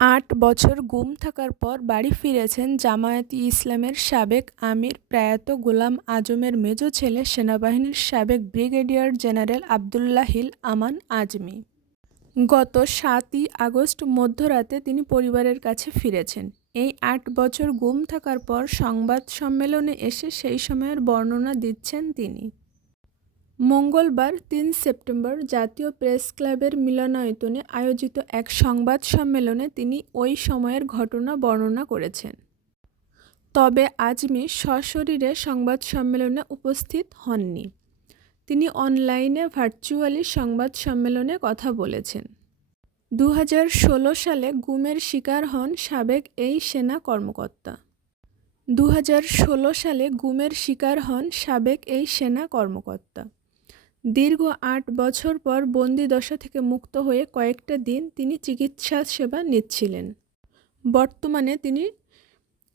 আট বছর গুম থাকার পর বাড়ি ফিরেছেন জামায়াতে ইসলামের সাবেক আমির প্রয়াত গোলাম আজমের মেজ ছেলে সেনাবাহিনীর সাবেক ব্রিগেডিয়ার জেনারেল আবদুল্লাহিল আমান আজমি। গত সাতই আগস্ট মধ্যরাতে তিনি পরিবারের কাছে ফিরেছেন। এই আট বছর গুম থাকার পর সংবাদ সম্মেলনে এসে সেই সময়ের বর্ণনা দিচ্ছেন তিনি। মঙ্গলবার, তিন সেপ্টেম্বর, জাতীয় প্রেস ক্লাবের মিলনায়তনে আয়োজিত এক সংবাদ সম্মেলনে তিনি ওই সময়ের ঘটনা বর্ণনা করেছেন। তবে আজমি সশরীরে সংবাদ সম্মেলনে উপস্থিত হননি। তিনি অনলাইনে ভার্চুয়ালি সংবাদ সম্মেলনে কথা বলেছেন। দু হাজার ষোলো সালে গুমের শিকার হন সাবেক এই সেনা কর্মকর্তা। দু হাজার ষোলো সালে গুমের শিকার হন সাবেক এই সেনা কর্মকর্তা। দীর্ঘ আট বছর পর বন্দিদশা থেকে মুক্ত হয়ে কয়েকটা দিন তিনি চিকিৎসা সেবা নিচ্ছিলেন। বর্তমানে তিনি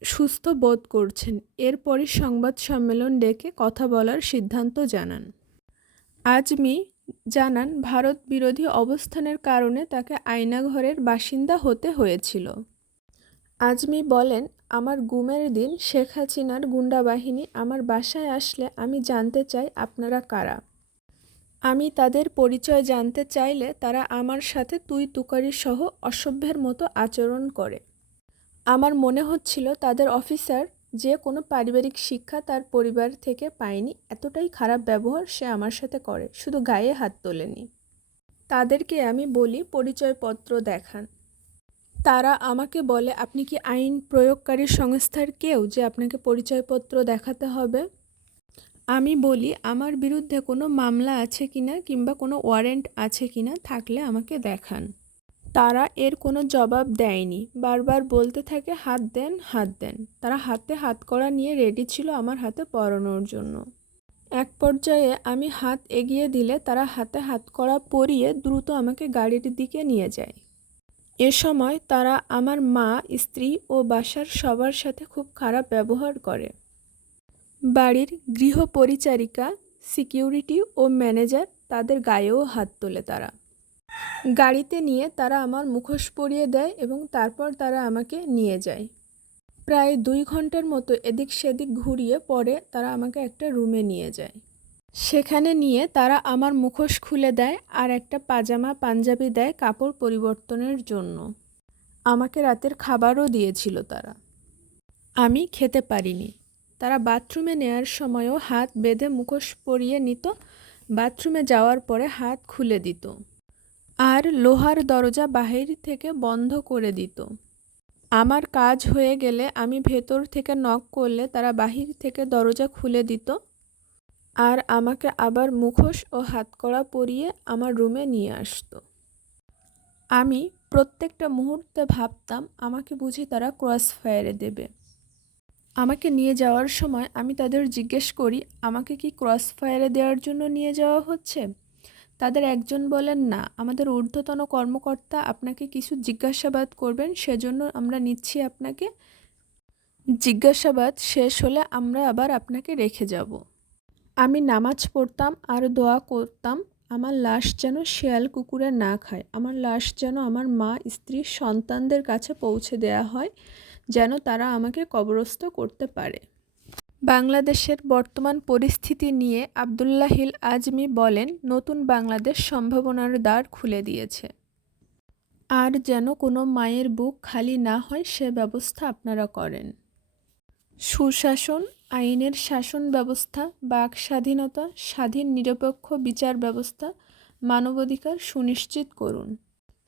সুস্থ বোধ করছেন। এরপরই সংবাদ সম্মেলন ডেকে কথা বলার সিদ্ধান্ত জানান। আজমি জানান, ভারত বিরোধী অবস্থানের কারণে তাকে আয়নাঘরের বাসিন্দা হতে হয়েছিল। আজমি বলেন, আমার গুমের দিন, শেখ হাসিনার গুন্ডা বাহিনী আমার বাসায় আসলে আমি জানতে চাই আপনারা কারা? আমি তাদের পরিচয় জানতে চাইলে তারা আমার সাথে তুই তুকারি সহ অসভ্যের মতো আচরণ করে। আমার মনে হচ্ছিল তাদের অফিসার যে কোনো পারিবারিক শিক্ষা তার পরিবার থেকে পায়নি, এতটাই খারাপ ব্যবহার সে আমার সাথে করে, শুধু গায়ে হাত তোলেনি। তাদেরকে আমি বলি পরিচয়পত্র দেখান। তারা আমাকে বলে, আপনি কি আইন প্রয়োগকারী সংস্থার কেউ যে আপনাকে পরিচয়পত্র দেখাতে হবে? আমি বলি, আমার বিরুদ্ধে কোনো মামলা আছে কিনা কিংবা কোনো ওয়ারেন্ট আছে কিনা থাকলে আমাকে দেখান। তারা এর কোনো জবাব দেয়নি। বারবার বলতে থাকে, হাত দেন হাত দেন। তারা হাতে হাত করা নিয়ে রেডি ছিল আমার হাতে পরানোর জন্য। এক পর্যায়ে আমি হাত এগিয়ে দিলে তারা হাতে হাত করা পরিয়ে দ্রুত আমাকে গাড়ির দিকে নিয়ে যায়। এ সময় তারা আমার মা, স্ত্রী ও বাসার সবার সাথে খুব খারাপ ব্যবহার করে। বাড়ির গৃহপরিচারিকা, সিকিউরিটি ও ম্যানেজার তাদের গায়েও হাত তোলে তারা। গাড়িতে নিয়ে তারা আমার মুখোশ পরিয়ে দেয় এবং তারপর তারা আমাকে নিয়ে যায়। প্রায় দুই ঘণ্টার মতো এদিক সেদিক ঘুরিয়ে পরে তারা আমাকে একটা রুমে নিয়ে যায়। সেখানে নিয়ে তারা আমার মুখোশ খুলে দেয় আর একটা পাজামা, পাঞ্জাবি দেয় কাপড় পরিবর্তনের জন্য। আমাকে রাতের খাবারও দিয়েছিল তারা। আমি খেতে পারিনি। তারা বাথরুমে নেয়ার সময়ও হাত বেঁধে মুখোশ পরিয়ে নিত। বাথরুমে যাওয়ার পরে হাত খুলে দিত। আর লোহার দরজা বাহির থেকে বন্ধ করে দিত। আমার কাজ হয়ে গেলে আমি ভেতর থেকে নক করলে তারা বাহির থেকে দরজা খুলে দিত। আর আমাকে আবার মুখোশ ও হাতকড়া পরিয়ে আমার রুমে নিয়ে আসতো। আমি প্রত্যেকটা মুহূর্তে ভাবতাম, আমাকে বুঝি তারা ক্রস ফায়ারে দেবে। আমাকে নিয়ে যাওয়ার সময় আমি তাদের জিজ্ঞেস করি, আমাকে কি ক্রস ফায়ারে দেওয়ার জন্য নিয়ে যাওয়া হচ্ছে? তাদের একজন বলেন, না, আমাদের ঊর্ধ্বতন কর্মকর্তা আপনাকে কিছু জিজ্ঞাসাবাদ করবেন, সেজন্য আমরা নিচ্ছি আপনাকে। জিজ্ঞাসাবাদ শেষ হলে আমরা আবার আপনাকে রেখে যাব। আমি নামাজ পড়তাম আর দোয়া করতাম। আমার লাশ যেন শেয়াল কুকুরে না খায়। আমার লাশ যেন আমার মা, স্ত্রী, সন্তানদের কাছে পৌঁছে দেয়া হয়। যেন তারা আমাকে কবরস্থ করতে পারে। বাংলাদেশের বর্তমান পরিস্থিতি নিয়ে আবদুল্লাহিল আজমি বলেন, নতুন বাংলাদেশ সম্ভাবনার দ্বার খুলে দিয়েছে। আর যেন কোনো মায়ের বুক খালি না হয়, সে ব্যবস্থা আপনারা করেন। সুশাসন, আইনের শাসন ব্যবস্থা, বাক স্বাধীনতা, স্বাধীন নিরপেক্ষ বিচার ব্যবস্থা, মানবাধিকার সুনিশ্চিত করুন।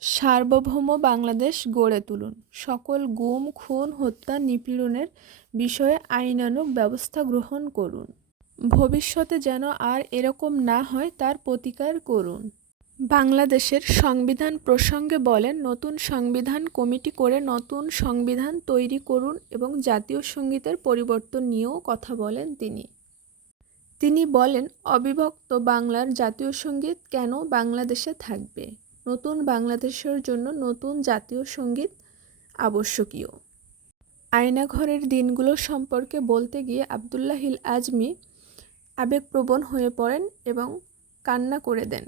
সার্বভৌম বাংলাদেশ গড়ে তুলুন। সকল গুম, খুন, হত্যা, নিপীড়নের বিষয়ে আইনানুগ ব্যবস্থা গ্রহণ করুন। ভবিষ্যতে যেন আর এরকম না হয়, তার প্রতিকার করুন। বাংলাদেশের সংবিধান প্রসঙ্গে বলেন, নতুন সংবিধান কমিটি করে নতুন সংবিধান তৈরি করুন এবং জাতীয় সঙ্গীতের পরিবর্তন নিয়েও কথা বলেন তিনি। তিনি বলেন, অবিভক্ত বাংলার জাতীয় সংগীত কেন বাংলাদেশে থাকবে? নতুন বাংলাদেশের জন্য নতুন জাতীয় সংগীত আবশ্যকীয়। আয়নাঘরের দিনগুলো সম্পর্কে বলতে গিয়ে আবদুল্লাহিল আজমি আবেগপ্রবণ হয়ে পড়েন এবং কান্না করে দেন।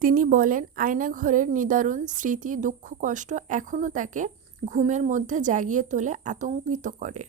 তিনি বলেন, আয়নাঘরের নিদারুণ স্মৃতি, দুঃখ, কষ্ট এখনও তাকে ঘুমের মধ্যে জাগিয়ে তোলে, আতঙ্কিত করে।